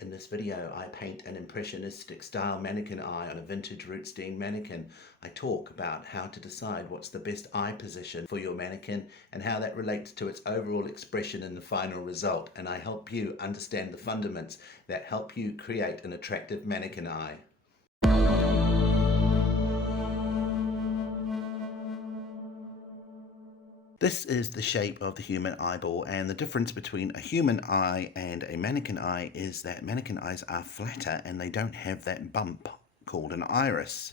In this video, I paint an impressionistic style mannequin eye on a vintage rootstein mannequin. I talk about how to decide what's the best eye position for your mannequin and how that relates to its overall expression in the final result. And I help you understand the fundamentals that help you create an attractive mannequin eye. This is the shape of the human eyeball, and the difference between a human eye and a mannequin eye is that mannequin eyes are flatter and they don't have that bump called an iris.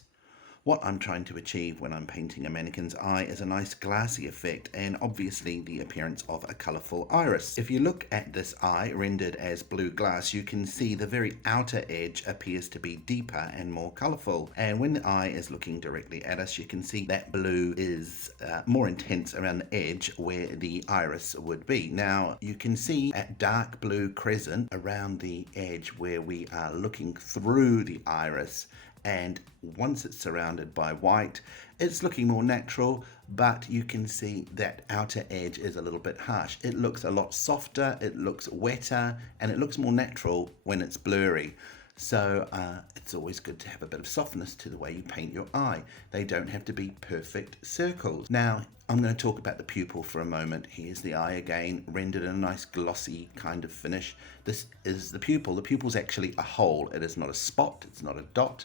What I'm trying to achieve when I'm painting a mannequin's eye is a nice glassy effect and obviously the appearance of a colourful iris. If you look at this eye rendered as blue glass, you can see the very outer edge appears to be deeper and more colourful. And when the eye is looking directly at us, you can see that blue is more intense around the edge where the iris would be. Now you can see a dark blue crescent around the edge where we are looking through the iris, and once it's surrounded by white, it's looking more natural, but you can see that outer edge is a little bit harsh. It looks a lot softer, it looks wetter, and it looks more natural when it's blurry. So it's always good to have a bit of softness to the way you paint your eye. They don't have to be perfect circles. Now, I'm going to talk about the pupil for a moment. Here's the eye again, rendered in a nice glossy kind of finish. This is the pupil. The pupil's actually a hole. It is not a spot, it's not a dot.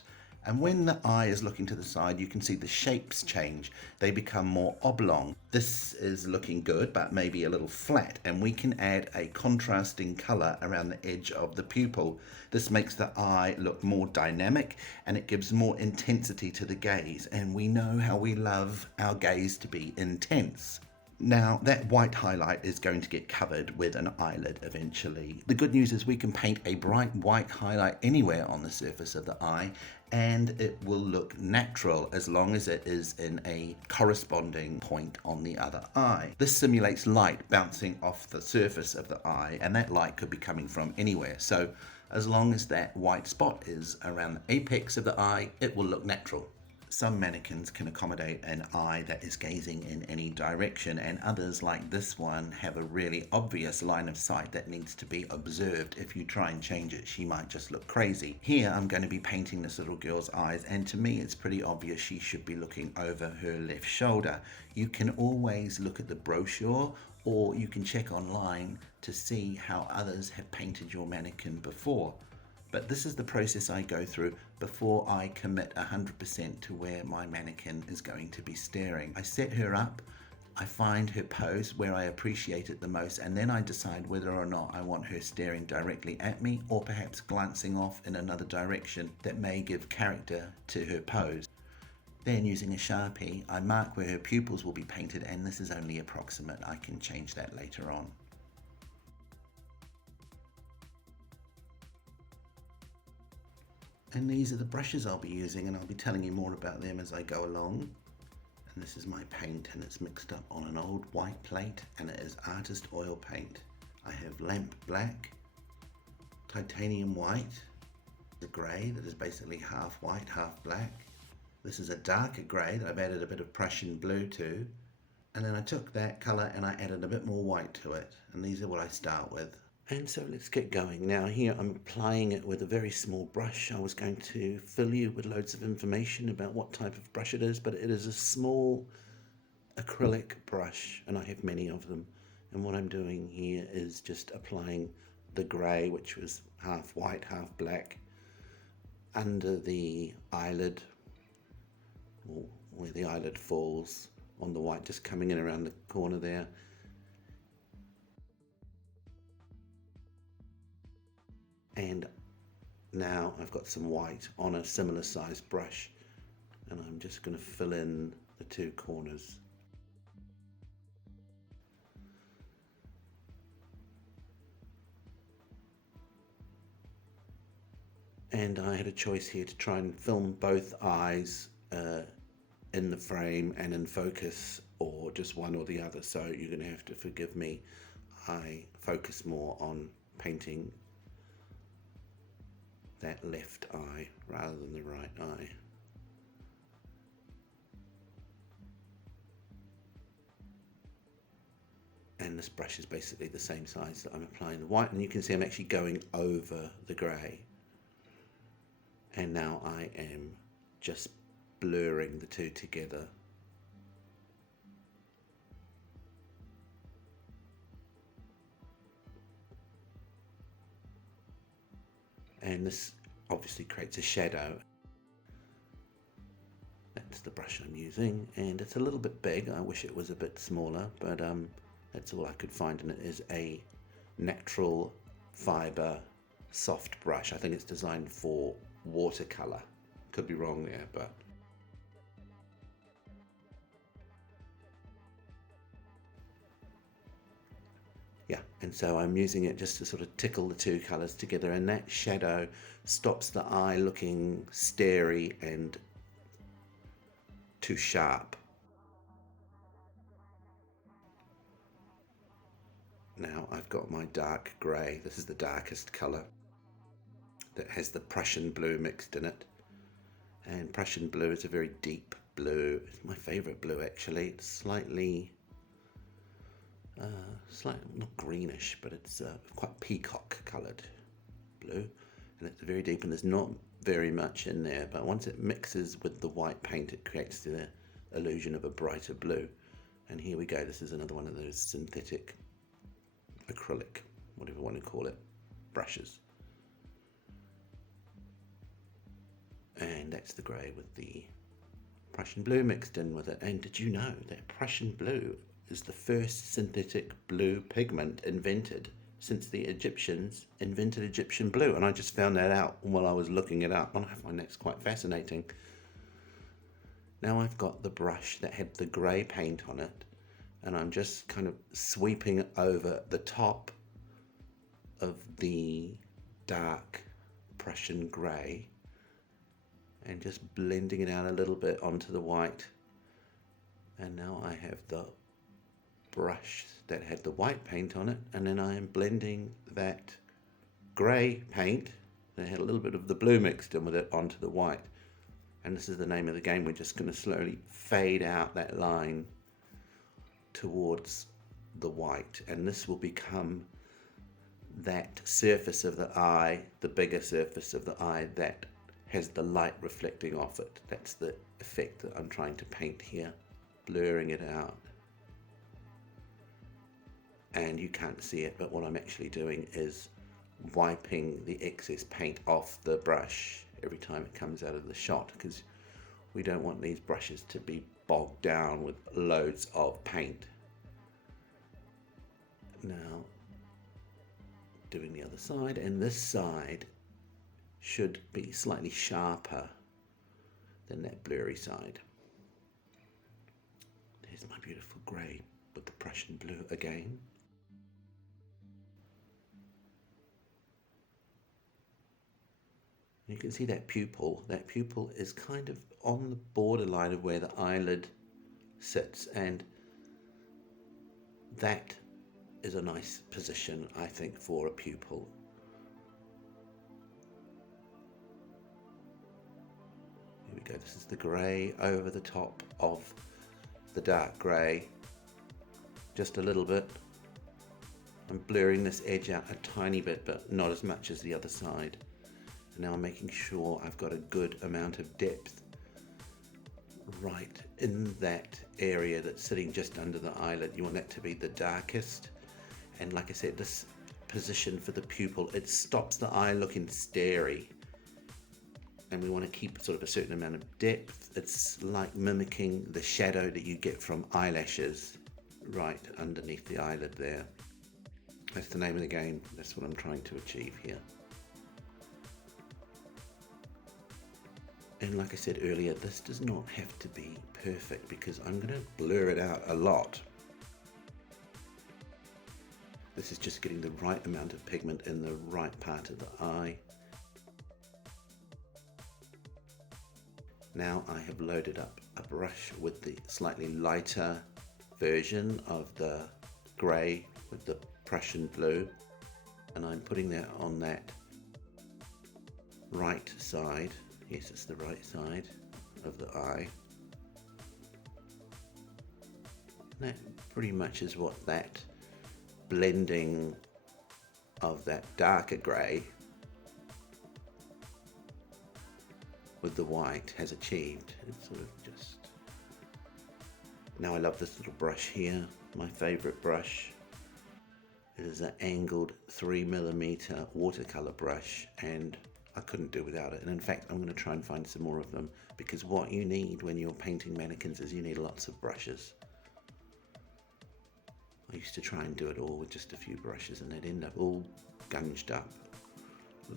And when the eye is looking to the side, you can see the shapes change. They become more oblong. This is looking good, but maybe a little flat. And we can add a contrasting color around the edge of the pupil. This makes the eye look more dynamic and it gives more intensity to the gaze. And we know how we love our gaze to be intense. Now, that white highlight is going to get covered with an eyelid eventually. The good news is we can paint a bright white highlight anywhere on the surface of the eye and it will look natural as long as it is in a corresponding point on the other eye. This simulates light bouncing off the surface of the eye, and that light could be coming from anywhere. So as long as that white spot is around the apex of the eye, it will look natural. Some mannequins can accommodate an eye that is gazing in any direction, and others, like this one, have a really obvious line of sight that needs to be observed. If you try and change it, she might just look crazy. Here I'm going to be painting this little girl's eyes, and to me it's pretty obvious she should be looking over her left shoulder. You can always look at the brochure, or you can check online to see how others have painted your mannequin before. But this is the process I go through before I commit 100% to where my mannequin is going to be staring. I set her up, I find her pose where I appreciate it the most, and then I decide whether or not I want her staring directly at me or perhaps glancing off in another direction that may give character to her pose. Then, using a Sharpie, I mark where her pupils will be painted, and this is only approximate. I can change that later on. And these are the brushes I'll be using, and I'll be telling you more about them as I go along. And this is my paint, and it's mixed up on an old white plate, and it is artist oil paint. I have lamp black, titanium white, the grey that is basically half white, half black. This is a darker grey that I've added a bit of Prussian blue to. And then I took that colour and I added a bit more white to it. And these are what I start with. And so let's get going. Now here I'm applying it with a very small brush. I was going to fill you with loads of information about what type of brush it is, but it is a small acrylic brush, and I have many of them. And what I'm doing here is just applying the grey, which was half white, half black, under the eyelid, or where the eyelid falls on the white, just coming in around the corner there. And now I've got some white on a similar sized brush, and I'm just going to fill in the two corners. And I had a choice here to try and film both eyes in the frame and in focus, or just one or the other, so you're going to have to forgive me. I focus more on painting that left eye rather than the right eye. And the this brush is basically the same size that I'm applying the white, and you can see I'm actually going over the grey. And now I am just blurring the two together. And this obviously creates a shadow. That's the brush I'm using, and it's a little bit big. I wish it was a bit smaller, but that's all I could find, and it is a natural fiber soft brush. I think it's designed for watercolor. Could be wrong there, but yeah, and so I'm using it just to sort of tickle the two colors together, and that shadow stops the eye looking starey and too sharp. Now I've got my dark grey. This is the darkest colour that has the Prussian blue mixed in it. And Prussian blue is a very deep blue. It's my favourite blue actually. It's slightly not greenish, but it's quite peacock coloured blue. And it's very deep, and there's not very much in there, but once it mixes with the white paint, it creates the illusion of a brighter blue. And here we go. This is another one of those synthetic acrylic, whatever you want to call it, brushes. And that's the grey with the Prussian blue mixed in with it. And did you know that Prussian blue is the first synthetic blue pigment invented since the Egyptians invented Egyptian blue? And I just found that out while I was looking it up, and I find that's quite fascinating. Now I've got the brush that had the grey paint on it, and I'm just kind of sweeping over the top of the dark Prussian grey and just blending it out a little bit onto the white. And now I have the brush that had the white paint on it, and then I am blending that grey paint that had a little bit of the blue mixed in with it onto the white. And this is the name of the game. We're just going to slowly fade out that line towards the white, and this will become that surface of the eye, the bigger surface of the eye that has the light reflecting off it. That's the effect that I'm trying to paint here, blurring it out. And you can't see it, but what I'm actually doing is wiping the excess paint off the brush every time it comes out of the shot, because we don't want these brushes to be bogged down with loads of paint. Now doing the other side, and this side should be slightly sharper than that blurry side. There's my beautiful grey with the Prussian blue again. You can see that pupil. That pupil is kind of on the borderline of where the eyelid sits, and that is a nice position, I think, for a pupil. Here we go. This is the grey over the top of the dark grey, just a little bit. I'm blurring this edge out a tiny bit, but not as much as the other side. And now I'm making sure I've got a good amount of depth right in that area that's sitting just under the eyelid. You want that to be the darkest. And like I said, this position for the pupil, it stops the eye looking starey. And we want to keep sort of a certain amount of depth. It's like mimicking the shadow that you get from eyelashes right underneath the eyelid there. That's the name of the game. That's what I'm trying to achieve here. And like I said earlier, this does not have to be perfect because I'm going to blur it out a lot. This is just getting the right amount of pigment in the right part of the eye. Now I have loaded up a brush with the slightly lighter version of the grey with the Prussian blue, and I'm putting that on that right side. Yes, it's the right side of the eye. That pretty much is what that blending of that darker grey with the white has achieved. It's sort of just... Now I love this little brush here, my favourite brush. It is an angled 3mm watercolour brush, and I couldn't do without it. And in fact, I'm going to try and find some more of them, because what you need when you're painting mannequins is you need lots of brushes. I used to try and do it all with just a few brushes, and they'd end up all gunged up.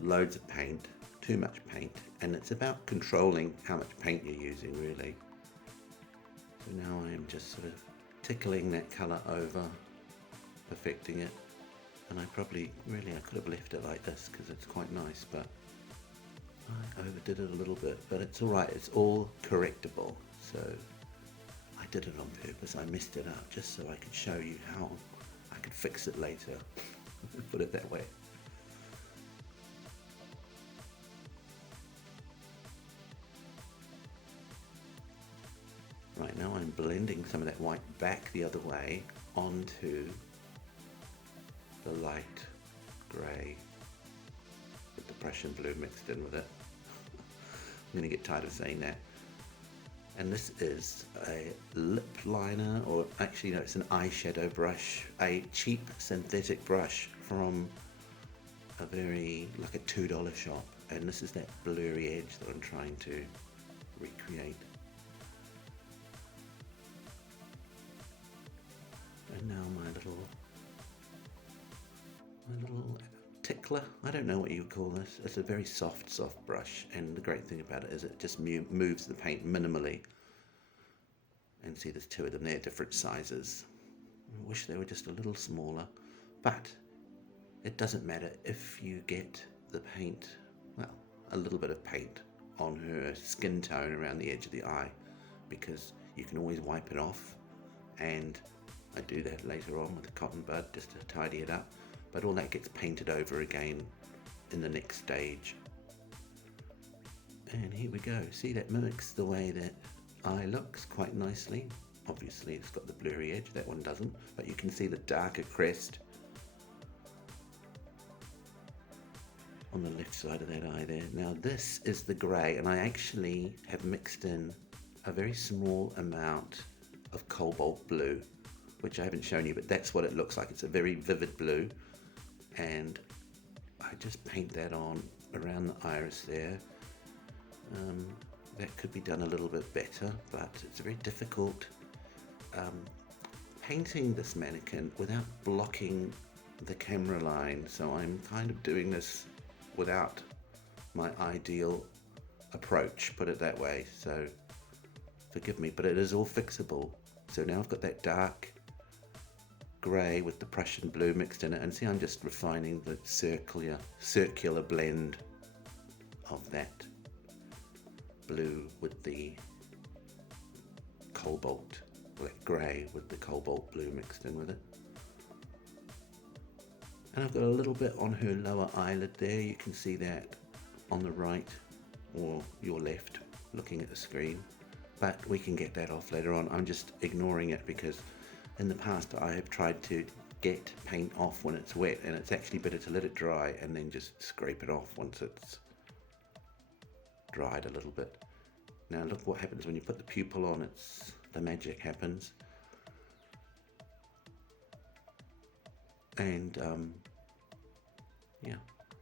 Loads of paint, too much paint, and it's about controlling how much paint you're using, really. So now I am just sort of tickling that colour over, perfecting it. And I probably, really, I could have left it like this because it's quite nice, but I overdid it a little bit. But it's alright, it's all correctable. So I did it on purpose. I messed it up just so I could show you how I could fix it later. Put it that way. Right, now I'm blending some of that white back the other way onto the light grey with the Prussian blue mixed in with it. I'm going to get tired of saying that. And this is a lip liner, or actually no, it's an eyeshadow brush, a cheap synthetic brush from a like a $2 shop. And this is that blurry edge that I'm trying to recreate. And now my little tickler, I don't know what you would call this. It's a very soft brush, and the great thing about it is it just moves the paint minimally. And see, there's two of them there, different sizes. I wish they were just a little smaller, but it doesn't matter if you get the paint, well, a little bit of paint on her skin tone around the edge of the eye, because you can always wipe it off, and I do that later on with a cotton bud just to tidy it up, but all that gets painted over again in the next stage. And here we go. See, that mimics the way that eye looks quite nicely. Obviously it's got the blurry edge, that one doesn't, but you can see the darker crest on the left side of that eye there. Now this is the grey, and I actually have mixed in a very small amount of cobalt blue, which I haven't shown you, but that's what it looks like. It's a very vivid blue, and I just paint that on around the iris there. That could be done a little bit better, but it's very difficult painting this mannequin without blocking the camera line, so I'm kind of doing this without my ideal approach, put it that way, so forgive me, but it is all fixable. So now I've got that dark grey with the Prussian blue mixed in it, and see, I'm just refining the circular blend of that blue with the cobalt, that grey with the cobalt blue mixed in with it. And I've got a little bit on her lower eyelid there. You can see that on the right or your left looking at the screen, but we can get that off later on. I'm just ignoring it because in the past I have tried to get paint off when it's wet, and it's actually better to let it dry and then just scrape it off once it's dried a little bit. Now look what happens when you put the pupil on, the magic happens. And yeah,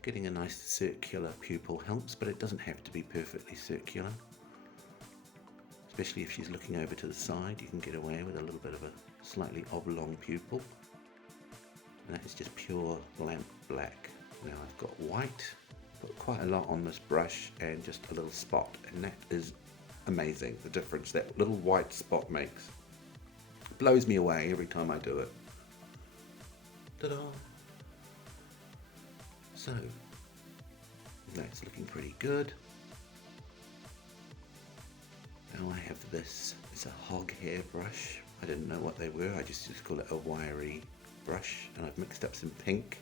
getting a nice circular pupil helps, but it doesn't have to be perfectly circular. Especially if she's looking over to the side, you can get away with a little bit of a slightly oblong pupil. And that is just pure lamp black. Now I've got white, put quite a lot on this brush, and just a little spot, and that is amazing, the difference that little white spot makes. It blows me away every time I do it. Ta-da! So, that's looking pretty good. Now I have this, it's a hog hair brush. I didn't know what they were, I just call it a wiry brush, and I've mixed up some pink,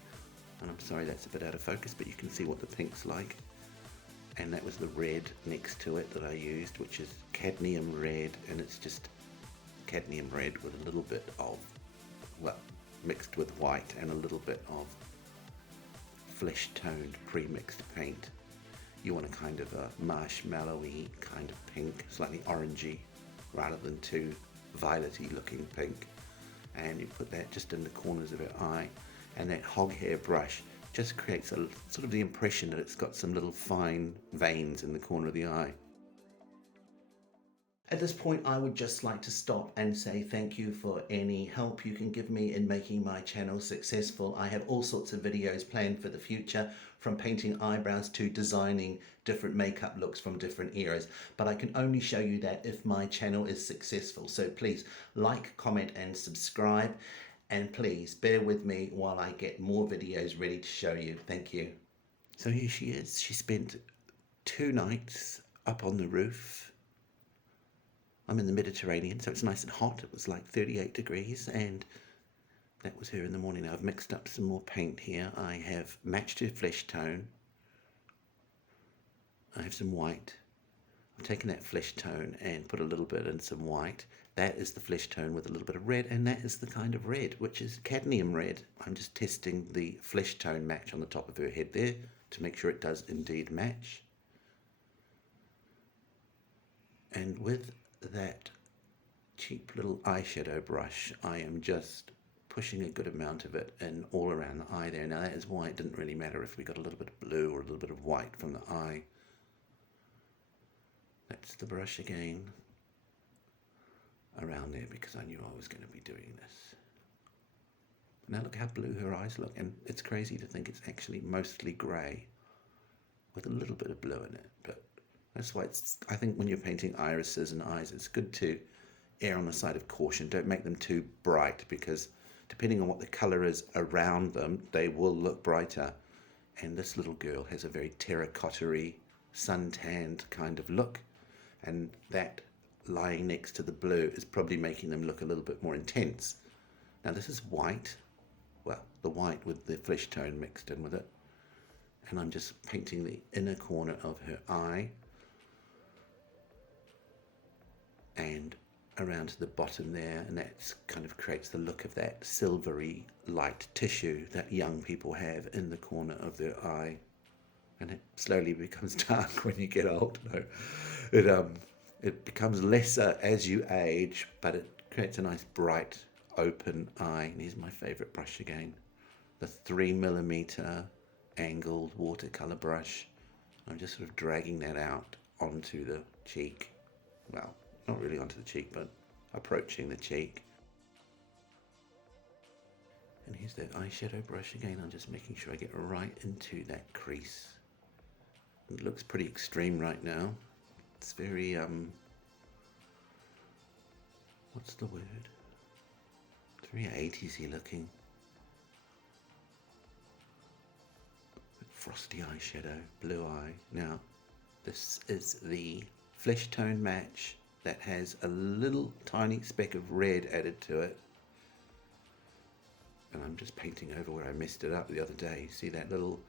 and I'm sorry that's a bit out of focus, but you can see what the pink's like. And that was the red next to it that I used, which is cadmium red, and it's just cadmium red with a little bit of, well, mixed with white and a little bit of flesh-toned pre-mixed paint. You want a kind of a marshmallowy kind of pink, slightly orangey, rather than too violety looking pink. And you put that just in the corners of her eye, and that hog hair brush just creates a sort of the impression that it's got some little fine veins in the corner of the eye. At this point, I would just like to stop and say thank you for any help you can give me in making my channel successful. I have all sorts of videos planned for the future, from painting eyebrows to designing different makeup looks from different eras, but I can only show you that if my channel is successful. So please like, comment and subscribe, and please bear with me while I get more videos ready to show you. Thank you. So here she is. She spent 2 nights up on the roof. I'm in the Mediterranean, so it's nice and hot. It was like 38 degrees, and that was her in the morning. Now I've mixed up some more paint here. I have matched her flesh tone. I have some white. I've taken that flesh tone and put a little bit in some white. That is the flesh tone with a little bit of red, and that is the kind of red, which is cadmium red. I'm just testing the flesh tone match on the top of her head there to make sure it does indeed match. And with that cheap little eyeshadow brush, I am just pushing a good amount of it in all around the eye there. Now that is why it didn't really matter if we got a little bit of blue or a little bit of white from the eye. That's the brush again around there, because I knew I was going to be doing this. Now look how blue her eyes look, and it's crazy to think it's actually mostly grey with a little bit of blue in it, but that's why I think when you're painting irises and eyes, it's good to err on the side of caution. Don't make them too bright, because depending on what the colour is around them, they will look brighter. And this little girl has a very terracotta-y, sun-tanned kind of look. And that lying next to the blue is probably making them look a little bit more intense. Now this is white. Well, the white with the flesh tone mixed in with it. And I'm just painting the inner corner of her eye, and around to the bottom there, and that kind of creates the look of that silvery light tissue that young people have in the corner of their eye. And it slowly becomes dark when you get old. No, it becomes lesser as you age, but it creates a nice bright open eye. And here's my favorite brush again, the 3mm angled watercolor brush. I'm just sort of dragging that out onto the cheek. Well, not really onto the cheek, but approaching the cheek. And here's that eyeshadow brush again. I'm just making sure I get right into that crease. It looks pretty extreme right now. It's very, what's the word? It's very 80s-y looking. Frosty eyeshadow, blue eye. Now, this is the flesh tone match that has a little tiny speck of red added to it. And I'm just painting over where I messed it up the other day. See that little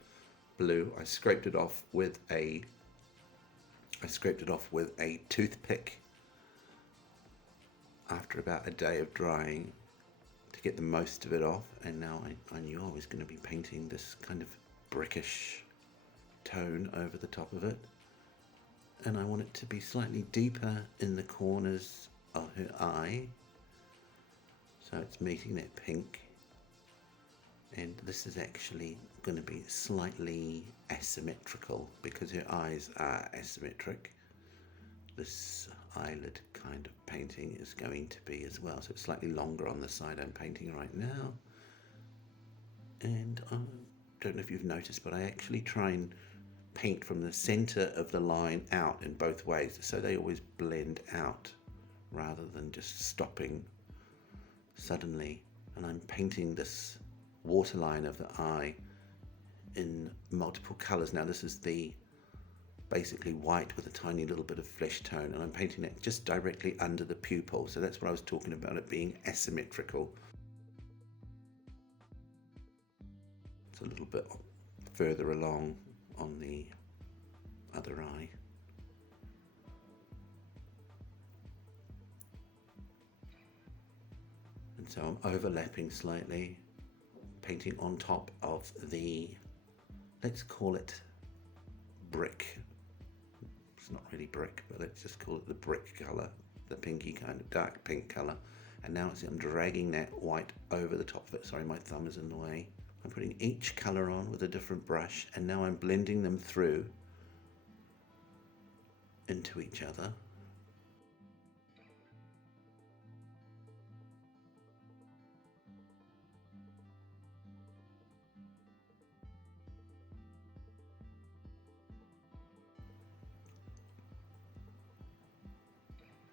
blue? I scraped it off with a toothpick after about a day of drying to get the most of it off. And now I knew I was going to be painting this kind of brickish tone over the top of it. And I want it to be slightly deeper in the corners of her eye, so it's meeting that pink. And this is actually going to be slightly asymmetrical, because her eyes are asymmetric. This eyelid kind of painting is going to be as well, so it's slightly longer on the side I'm painting right now. And I don't know if you've noticed, but I actually try and paint from the center of the line out in both ways, so they always blend out rather than just stopping suddenly. And I'm painting this waterline of the eye in multiple colors. Now this is the basically white with a tiny little bit of flesh tone, and I'm painting it just directly under the pupil. So that's what I was talking about, it being asymmetrical. It's a little bit further along on the other eye. And so I'm overlapping slightly painting on top of the, let's call it brick. It's not really brick, but let's just call it the brick colour, the pinky kind of dark pink colour. And now I'm dragging that white over the top of it. Sorry, my thumb is in the way. I'm putting each colour on with a different brush, and now I'm blending them through into each other.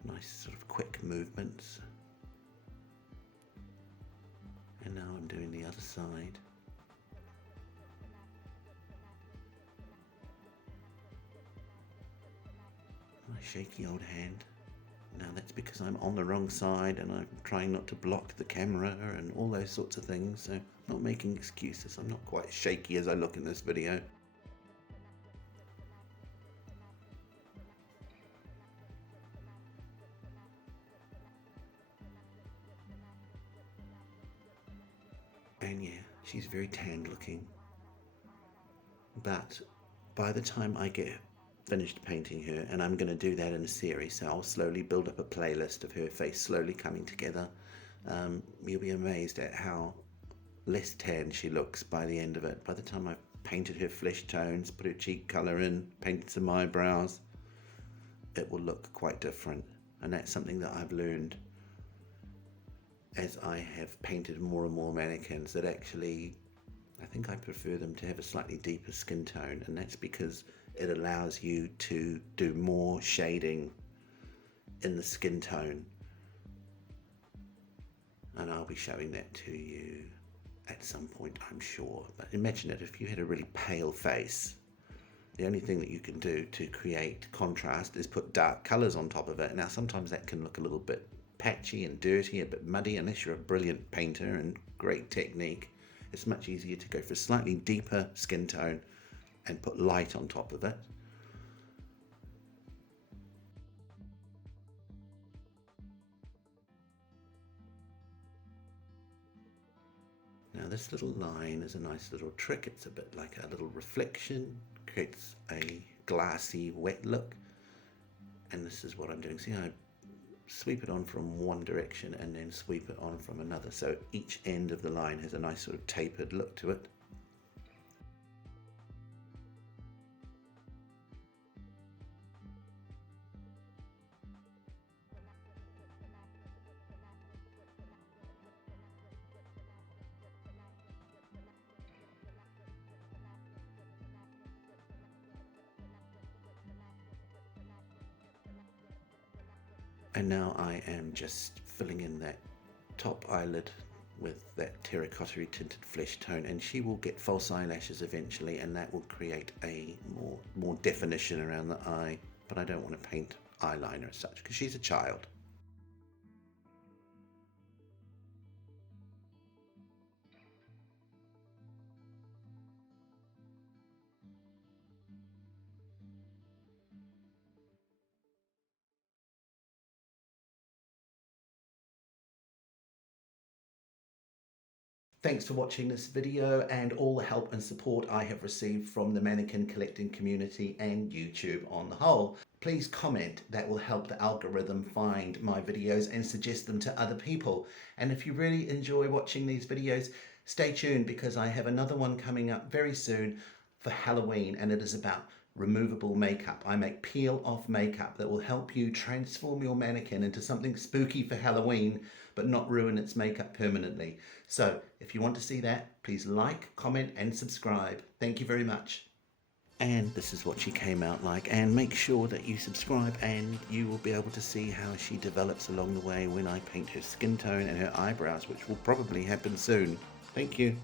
Nice sort of quick movements. And now I'm doing the other side. My shaky old hand. Now that's because I'm on the wrong side and I'm trying not to block the camera and all those sorts of things, so I'm not making excuses. I'm not quite as shaky as I look in this video. And yeah, she's very tanned looking. But by the time I get finished painting her, and I'm going to do that in a series, so I'll slowly build up a playlist of her face slowly coming together, you'll be amazed at how less tan she looks by the end of it. By the time I've painted her flesh tones, put her cheek colour in, painted some eyebrows, it will look quite different. And that's something that I've learned as I have painted more and more mannequins, that actually I think I prefer them to have a slightly deeper skin tone, and that's because it allows you to do more shading in the skin tone. And I'll be showing that to you at some point, I'm sure. But imagine it, if you had a really pale face, the only thing that you can do to create contrast is put dark colours on top of it. Now sometimes that can look a little bit patchy and dirty, a bit muddy, unless you're a brilliant painter and great technique. It's much easier to go for a slightly deeper skin tone and put light on top of it. Now this little line is a nice little trick. It's a bit like a little reflection, creates a glassy wet look. And this is what I'm doing. See how I sweep it on from one direction and then sweep it on from another, so each end of the line has a nice sort of tapered look to it. And now I am just filling in that top eyelid with that terracotta tinted flesh tone, and she will get false eyelashes eventually, and that will create a more definition around the eye. But I don't want to paint eyeliner as such because she's a child. Thanks for watching this video and all the help and support I have received from the mannequin collecting community and YouTube on the whole. Please comment, that will help the algorithm find my videos and suggest them to other people. And if you really enjoy watching these videos, stay tuned because I have another one coming up very soon for Halloween, and it is about removable makeup. I make peel off makeup that will help you transform your mannequin into something spooky for Halloween but not ruin its makeup permanently. So if you want to see that, please like, comment and subscribe. Thank you very much. And this is what she came out like, and make sure that you subscribe and you will be able to see how she develops along the way when I paint her skin tone and her eyebrows, which will probably happen soon. Thank you.